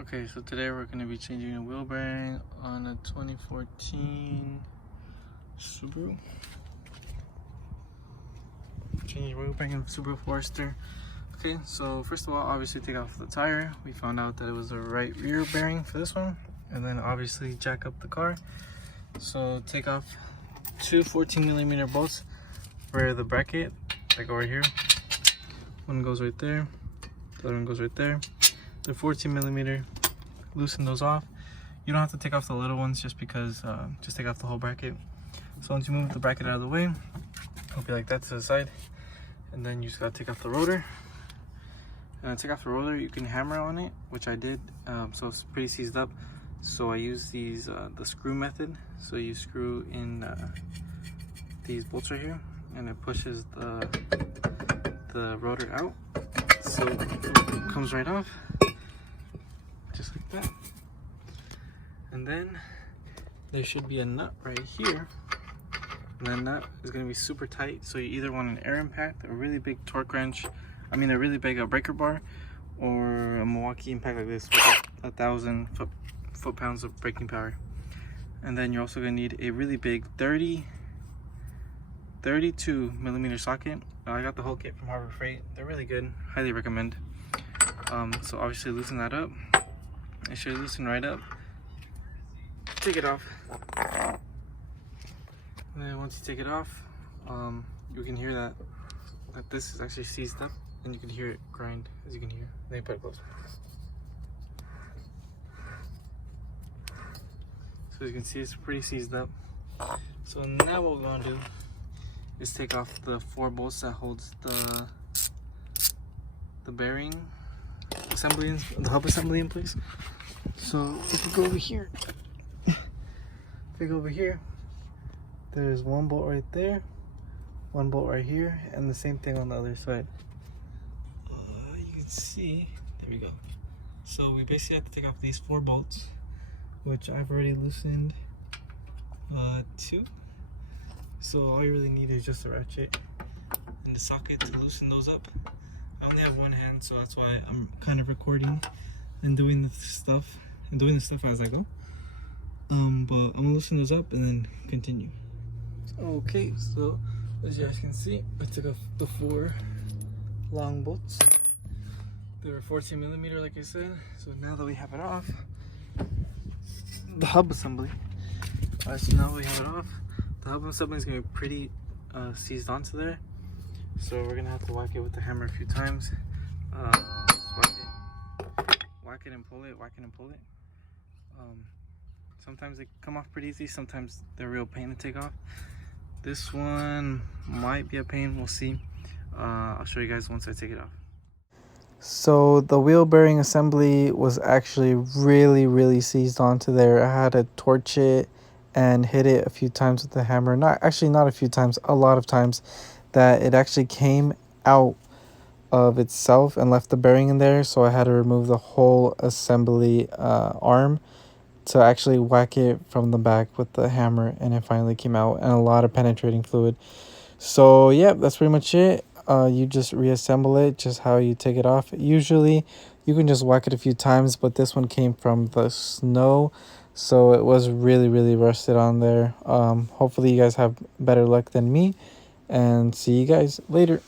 Okay, so today we're going to be changing a wheel bearing on a 2014 Subaru. Changing wheel bearing of Subaru Forester. Okay, so first of all, obviously take off the tire. We found out that it was the right rear bearing for this one. And then obviously jack up the car. So take off two 14mm bolts for the bracket, like over here. One goes right there, the other one goes right there. They're 14mm. Loosen those off. You don't have to take off the little ones just because just take off the whole bracket. So once you move the bracket out of the way, it'll be like that to the side, and then you just gotta take off the rotor. And to take off the rotor, you can hammer on it, which I did. So it's pretty seized up, so I use these the screw method. So you screw in these bolts right here, and it pushes the rotor out, so it comes right off just like that. And then there should be a nut right here, and that nut is going to be super tight, so you either want an air impact, a really big torque wrench, a really big breaker bar, or a Milwaukee impact like this with 1,000 foot-pounds of braking power. And then you're also going to need a really big 32mm socket. I got the whole kit from Harbor Freight. They're really good, highly recommend. So obviously loosen that up. It should loosen right up. Take it off. And then once you take it off, you can hear that this is actually seized up, and you can hear it grind, as you can hear. Let me put it close. So as you can see, it's pretty seized up. So now what we're gonna do is take off the 4 bolts that holds the bearing assembly, the hub assembly in place. So if you go over here, there's 1 bolt right there, 1 bolt right here, and the same thing on the other side. You can see, there we go. So we basically have to take off these 4 bolts, which I've already loosened 2. So all you really need is just a ratchet and the socket to loosen those up. I only have one hand, so that's why I'm kind of recording and doing the stuff as I go. But I'm gonna loosen those up and then continue. Okay, so as you guys can see, I took off the 4 long bolts. They were 14mm, like I said. So now that we have it off, the hub assembly. So now we have it off. The hub assembly is gonna be pretty seized onto there. So we're gonna have to whack it with the hammer a few times. Whack it and pull it, whack it and pull it. Sometimes they come off pretty easy, sometimes they're real pain to take off. This one might be a pain, we'll see. I'll show you guys once I take it off. So the wheel bearing assembly was actually really seized onto there. I had to torch it and hit it a few times with the hammer. Not a few times, a lot of times, that it actually came out of itself and left the bearing in there. So I had to remove the whole assembly arm to actually whack it from the back with the hammer, and it finally came out, and a lot of penetrating fluid. So yeah, that's pretty much it. You just reassemble it just how you take it off. Usually you can just whack it a few times, but this one came from the snow, so it was really rusted on there. Hopefully you guys have better luck than me, and see you guys later.